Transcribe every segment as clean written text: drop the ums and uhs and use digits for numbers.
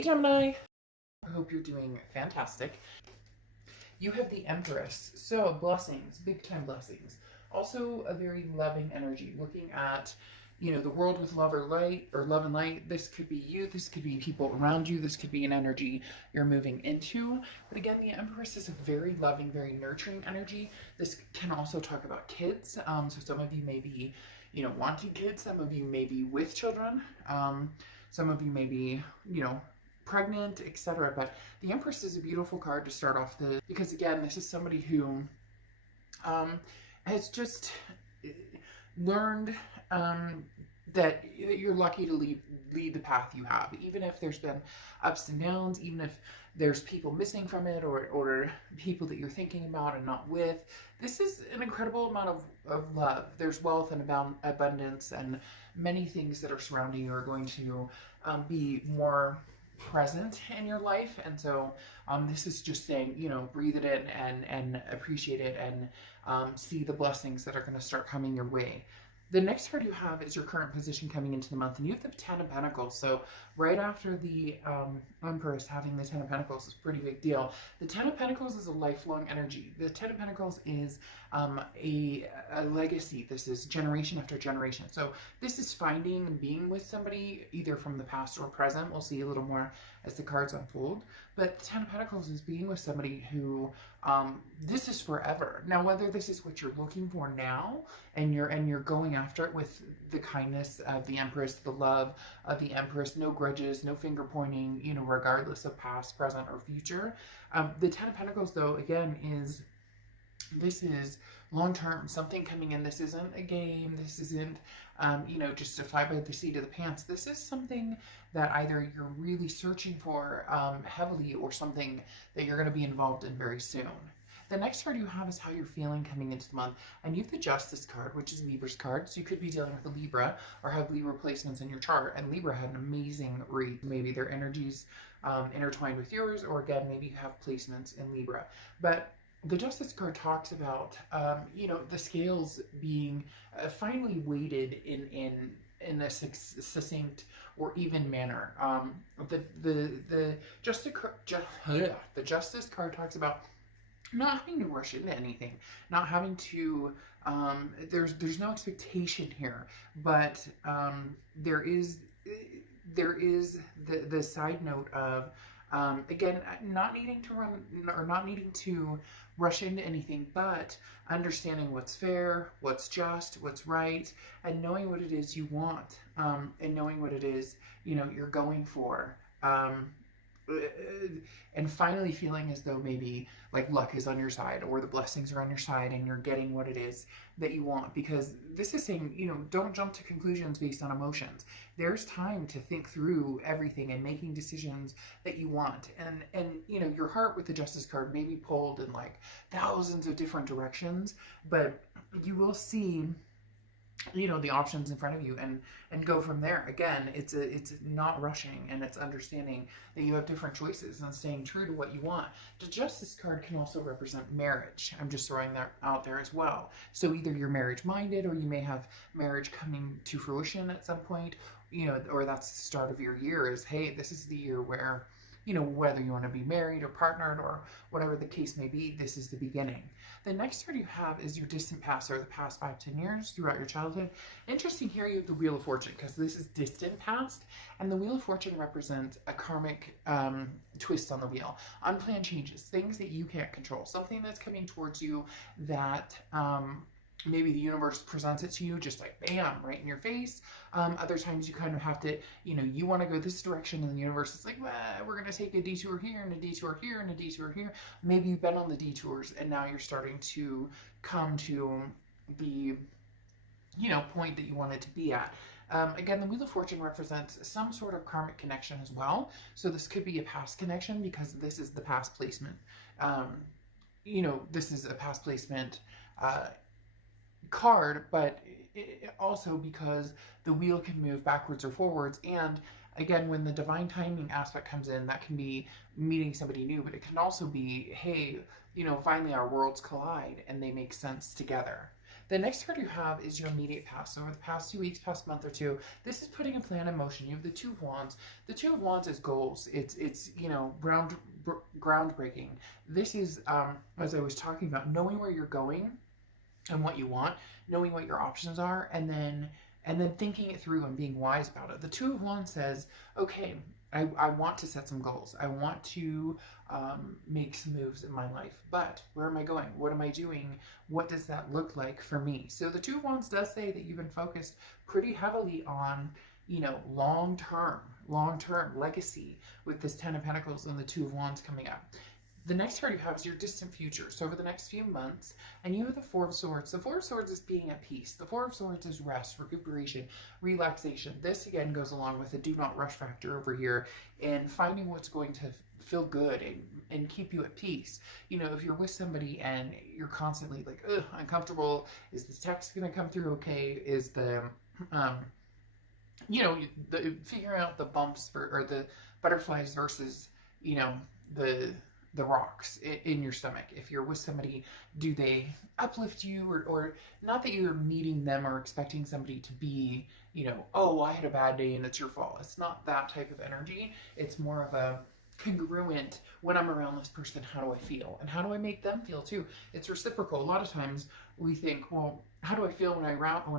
Gemini, I hope you're doing fantastic. You have the Empress, so blessings, big time blessings. Also, a very loving energy. Looking at, the world with love or light or love and light. This could be you. This could be people around you. This could be an energy you're moving into. But again, the Empress is a very loving, very nurturing energy. This can also talk about kids. So some of you may be, wanting kids. Some of you may be with children. Some of you may be, pregnant, etc. But the Empress is a beautiful card to start off because again, this is somebody who has just learned that you're lucky to lead the path you have, even if there's been ups and downs, even if there's people missing from it or people that you're thinking about and not with. This is an incredible amount of love. There's wealth and abundance, and many things that are surrounding you are going to be more present in your life. And so this is just saying, breathe it in and appreciate it and see the blessings that are going to start coming your way. The next card you have is your current position coming into the month, and you have the Ten of Pentacles. So right after the Empress, having the Ten of Pentacles is a pretty big deal. The Ten of Pentacles is a lifelong energy. The Ten of Pentacles is a legacy. This is generation after generation. So this is finding and being with somebody either from the past or present. We'll see a little more as the cards unfold. But the Ten of Pentacles is being with somebody who this is forever. Now, whether this is what you're looking for now and you're going after it with the kindness of the Empress, the love of the Empress, no grudges, no finger pointing, regardless of past, present, or future. The Ten of Pentacles, though, again, this is long term, something coming in. This isn't a game. This isn't, just a fly by the seat of the pants. This is something that either you're really searching for heavily or something that you're going to be involved in very soon. The next card you have is how you're feeling coming into the month. And you have the Justice card, which is Libra's card. So you could be dealing with a Libra or have Libra placements in your chart. And Libra had an amazing read. Maybe their energies intertwined with yours, or again, maybe you have placements in Libra. But the Justice card talks about, the scales being finally weighted in a succinct or even manner. The Justice card talks about not having to rush into anything, not having to. There's no expectation here, but there is the side note of. Again, not needing to run or not needing to rush into anything, but understanding what's fair, what's just, what's right, and knowing what it is you want, and knowing what it is, you're going for. And finally feeling as though maybe like luck is on your side or the blessings are on your side and you're getting what it is that you want, because this is saying, don't jump to conclusions based on emotions. There's time to think through everything and making decisions that you want. And your heart with the Justice card may be pulled in like thousands of different directions, but you will see the options in front of you and go from there. Again, it's not rushing, and it's understanding that you have different choices and staying true to what you want. The Justice card can also represent marriage. I'm just throwing that out there as well. So either you're marriage minded, or you may have marriage coming to fruition at some point, or that's the start of your year is, hey, this is the year where whether you want to be married or partnered or whatever the case may be, this is the beginning. The next card you have is your distant past, or the past 5-10 years throughout your childhood. Interesting here, you have the Wheel of Fortune, because this is distant past, and the Wheel of Fortune represents a karmic twist on the wheel, unplanned changes, things that you can't control, something that's coming towards you that maybe the universe presents it to you just like bam, right in your face. Other times you kind of have to, you want to go this direction, and the universe is like, well, we're going to take a detour here and a detour here and a detour here. Maybe you've been on the detours and now you're starting to come to the point that you wanted to be at. Again, the Wheel of Fortune represents some sort of karmic connection as well. So this could be a past connection, because this is the past placement. This is a past placement card, but also because the wheel can move backwards or forwards. And again, when the divine timing aspect comes in, that can be meeting somebody new, but it can also be, hey, finally our worlds collide and they make sense together. The next card you have is your immediate past. So over the past 2 weeks, past month or two, this is putting a plan in motion. You have the Two of Wands. The Two of Wands is goals. It's groundbreaking. This is, as I was talking about, knowing where you're going and what you want, knowing what your options are, and then thinking it through and being wise about it. The Two of Wands says, okay, I want to set some goals. I want to make some moves in my life, but where am I going? What am I doing? What does that look like for me? So the Two of Wands does say that you've been focused pretty heavily on, long-term legacy with this Ten of Pentacles and the Two of Wands coming up. The next card you have is your distant future. So over the next few months, and you have the Four of Swords. The Four of Swords is being at peace. The Four of Swords is rest, recuperation, relaxation. This again goes along with the do not rush factor over here and finding what's going to feel good and keep you at peace. If you're with somebody and you're constantly like, ugh, uncomfortable, is this text going to come through okay? Is the, figuring out the bumps or the butterflies versus, the rocks in your stomach. If you're with somebody, do they uplift you or not that you're meeting them or expecting somebody to be, oh, I had a bad day and it's your fault. It's not that type of energy. It's more of a congruent, when I'm around this person, how do I feel? And how do I make them feel too? It's reciprocal. A lot of times we think, well, how do I feel when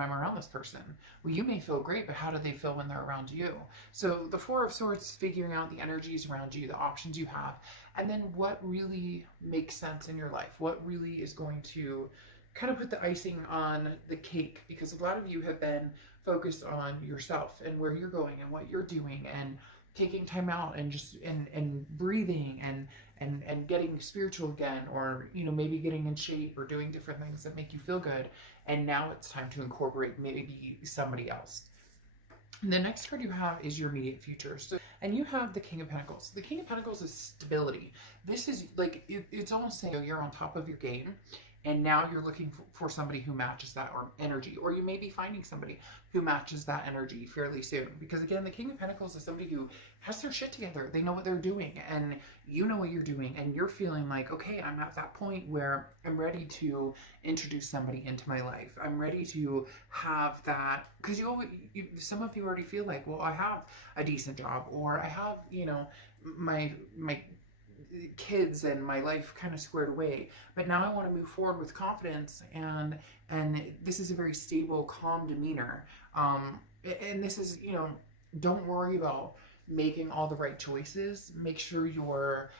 I'm around this person? Well, you may feel great, but how do they feel when they're around you? So the Four of Swords is figuring out the energies around you, the options you have, and then what really makes sense in your life, what really is going to kind of put the icing on the cake, because a lot of you have been focused on yourself and where you're going and what you're doing and taking time out and just and breathing and getting spiritual again, or maybe getting in shape or doing different things that make you feel good. And now it's time to incorporate maybe somebody else. The next card you have is your immediate future. So, and you have the King of Pentacles. The King of Pentacles is stability. This is like, it's almost saying you're on top of your game, and now you're looking for somebody who matches that or energy, or you may be finding somebody who matches that energy fairly soon. Because again, the King of Pentacles is somebody who has their shit together. They know what they're doing, and you know what you're doing, and you're feeling like, okay, I'm at that point where I'm ready to introduce somebody into my life. I'm ready to have that, because some of you already feel like, well, I have a decent job, or I have, my kids and my life kind of squared away, but now I want to move forward with confidence, and this is a very stable, calm demeanor, and this is, don't worry about making all the right choices. Make sure you're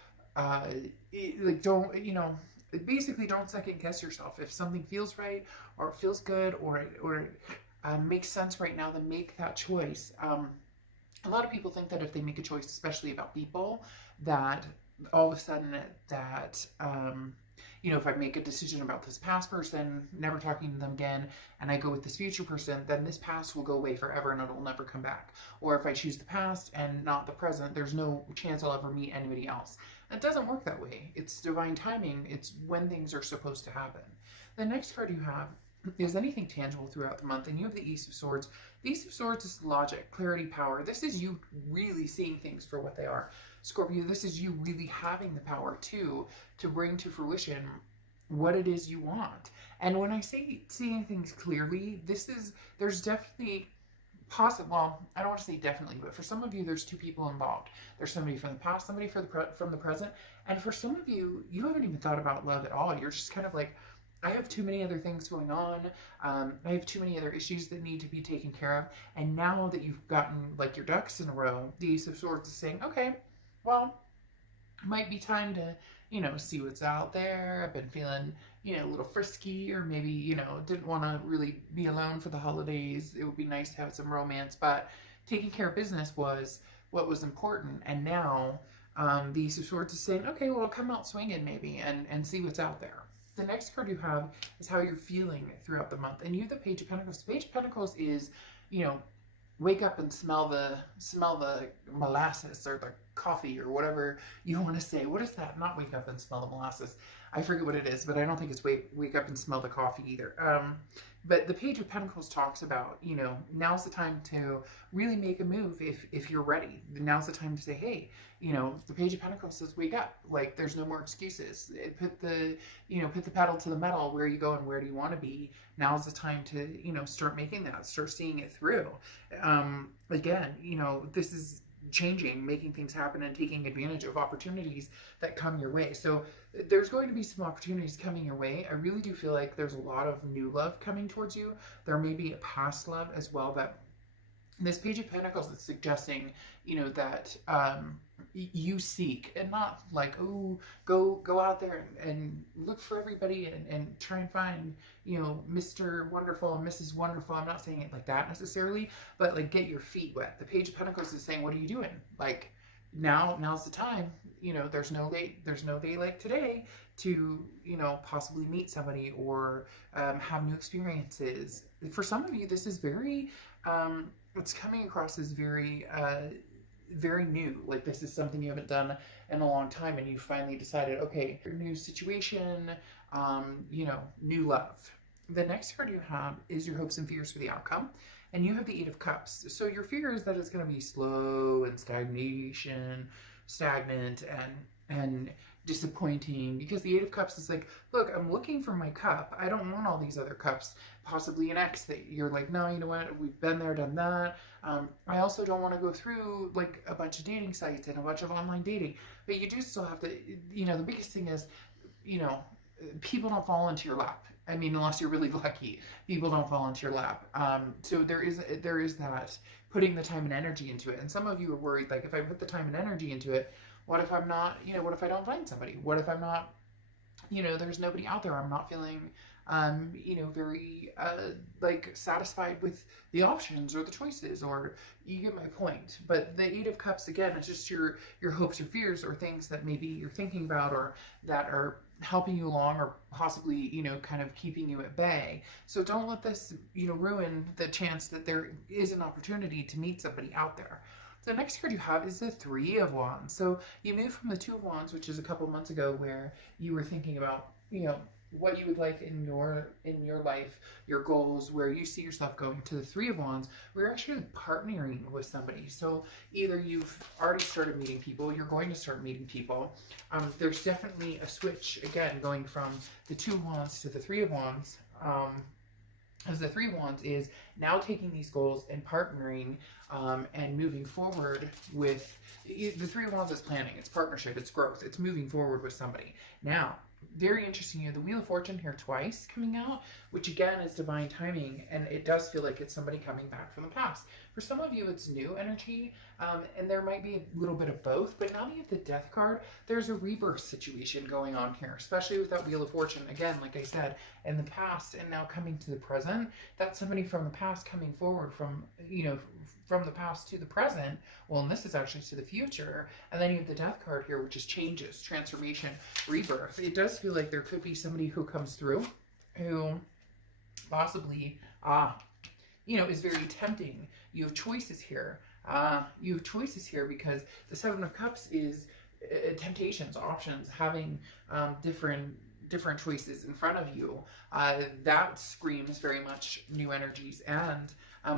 basically don't second guess yourself. If something feels right or feels good or makes sense right now, then make that choice. A lot of people think that if they make a choice, especially about people, that all of a sudden that, if I make a decision about this past person, never talking to them again, and I go with this future person, then this past will go away forever and it'll never come back. Or if I choose the past and not the present, there's no chance I'll ever meet anybody else. It doesn't work that way. It's divine timing. It's when things are supposed to happen. The next card you have is anything tangible throughout the month, and you have the Ace of Swords. The Ace of Swords is logic, clarity, power. This is you really seeing things for what they are. Scorpio, this is you really having the power to bring to fruition what it is you want. And when I say seeing things clearly, there's definitely well, I don't want to say definitely, but for some of you, there's two people involved. There's somebody from the past, somebody from the present, and for some of you, you haven't even thought about love at all. You're just kind of like, I have too many other things going on. I have too many other issues that need to be taken care of. And now that you've gotten like your ducks in a row, the Ace of Swords is saying, okay, well, it might be time to, see what's out there. I've been feeling, a little frisky, or maybe, didn't want to really be alone for the holidays. It would be nice to have some romance, but taking care of business was what was important. And now the Ace of Swords is saying, okay, well, come out swinging maybe and see what's out there. The next card you have is how you're feeling throughout the month. And you have the Page of Pentacles. The Page of Pentacles is, wake up and smell the molasses or the coffee or whatever you want to say. What is that? Not wake up and smell the molasses. I forget what it is, but I don't think it's wake up and smell the coffee either. But the Page of Pentacles talks about, you know, now's the time to really make a move if you're ready. Now's the time to say, hey, you know, the Page of Pentacles says wake up. Like, there's no more excuses. Put the pedal to the metal. Where are you going? Where do you want to be? Now's the time to, you know, start making that, start seeing it through. Again, you know, this is changing, making things happen, and taking advantage of opportunities that come your way. So there's going to be some opportunities coming your way. I really do feel like there's a lot of new love coming towards you. There may be a past love as well, but this Page of Pentacles is suggesting, you know, that you seek, and not like, oh, go out there and look for everybody and try and find, you know, Mr. Wonderful and Mrs. Wonderful. I'm not saying it like that necessarily, but like, get your feet wet. The Page of Pentacles is saying, what are you doing? Like, now's the time. You know, there's no day like today to, you know, possibly meet somebody or have new experiences. For some of you, this is very it's coming across as very very new. Like, this is something you haven't done in a long time, and you finally decided, okay, new situation, you know, new love. The next card you have is your hopes and fears for the outcome, and you have the Eight of Cups. So your fear is that it's going to be slow and stagnant and disappointing, because the Eight of Cups is like, look, I'm looking for my cup. I don't want all these other cups, possibly an ex that you're like, no, you know what, we've been there, done that. I also don't want to go through like a bunch of dating sites and a bunch of online dating, but you do still have to, you know, the biggest thing is, you know, people don't fall into your lap. I mean, unless you're really lucky, people don't fall into your lap. So there is that, putting the time and energy into it. And some of you are worried, like, if I put the time and energy into it, what if I'm not, you know, what if I don't find somebody? What if I'm not, you know, there's nobody out there. I'm not feeling, you know, very, like, satisfied with the options or the choices, or you get my point. But the Eight of Cups, again, is just your hopes or fears, or things that maybe you're thinking about, or that are helping you along, or possibly, you know, kind of keeping you at bay. So don't let this, you know, ruin the chance that there is an opportunity to meet somebody out there. The next card you have is the Three of Wands. So you moved from the Two of Wands, which is a couple months ago, where you were thinking about, you know, what you would like in your life, your goals, where you see yourself going, to the Three of Wands. We're actually partnering with somebody. So either you've already started meeting people, you're going to start meeting people. There's definitely a switch, again, going from the Two of Wands to the Three of Wands. As the Three of Wands is now taking these goals and partnering and moving forward with the Three of Wands is planning, it's partnership, it's growth, it's moving forward with somebody. Now, very interesting, you have the Wheel of Fortune here twice coming out, which again is divine timing, and it does feel like it's somebody coming back from the past. For some of you, it's new energy, and there might be a little bit of both, but now that you have the Death card, there's a rebirth situation going on here, especially with that Wheel of Fortune. Again, like I said, in the past and now coming to the present, that's somebody from the past coming forward from, you know, from the past to the present. Well, and this is actually to the future. And then you have the Death card here, which is changes, transformation, rebirth. It does feel like there could be somebody who comes through who possibly, you know, is very tempting. You have choices here. You have choices here because the Seven of Cups is temptations, options, having different choices in front of you. That screams very much new energies and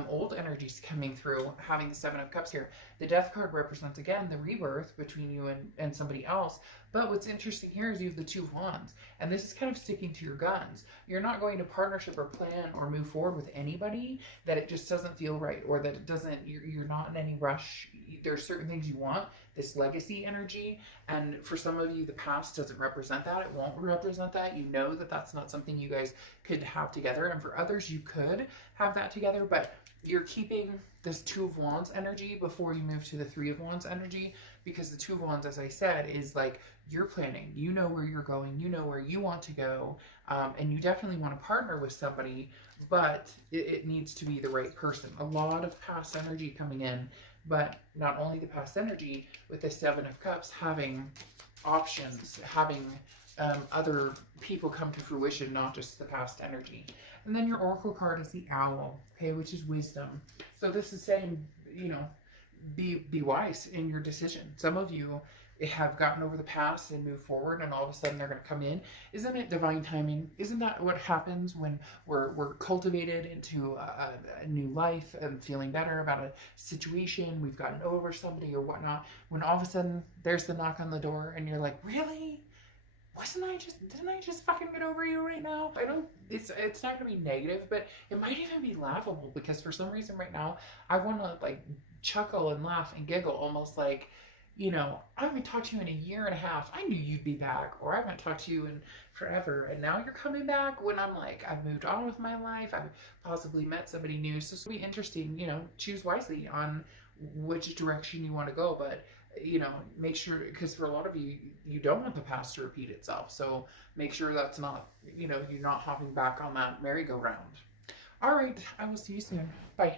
old energies coming through, having the Seven of Cups here. The Death card represents, again, the rebirth between you and somebody else. But what's interesting here is you have the Two of Wands, and this is kind of sticking to your guns. You're not going to partnership or plan or move forward with anybody that it just doesn't feel right, or that it doesn't, you're not in any rush. There's certain things you want, this legacy energy, and for some of you, the past doesn't represent that. It won't represent that. You know that that's not something you guys could have together, and for others, you could have that together, but you're keeping this Two of Wands energy before you move to the Three of Wands energy, because the Two of Wands, as I said, is like, you're planning, you know where you're going, you know where you want to go, and you definitely want to partner with somebody, but it needs to be the right person. A lot of past energy coming in, but not only the past energy, with the Seven of Cups, having options, having other people come to fruition, not just the past energy. And then your Oracle card is the Owl, okay, which is wisdom. So this is saying, you know, be wise in your decision. Some of you have gotten over the past and moved forward, and all of a sudden they're going to come in. Isn't it divine timing? Isn't that what happens when we're cultivated into a new life and feeling better about a situation? We've gotten over somebody or whatnot. When all of a sudden there's the knock on the door, and you're like, really? Didn't I just fucking get over you right now? I don't, it's not gonna be negative, but it might even be laughable, because for some reason right now I want to like chuckle and laugh and giggle, almost like, I haven't talked to you in a year and a half. I knew you'd be back, or I haven't talked to you in forever, and now you're coming back, when I'm like, I've moved on with my life. I've possibly met somebody new. So it's gonna be interesting. Choose wisely on which direction you want to go, but make sure, because for a lot of you, you don't want the past to repeat itself. So make sure that's not, you're not hopping back on that merry-go-round. All right, I will see you soon. Bye.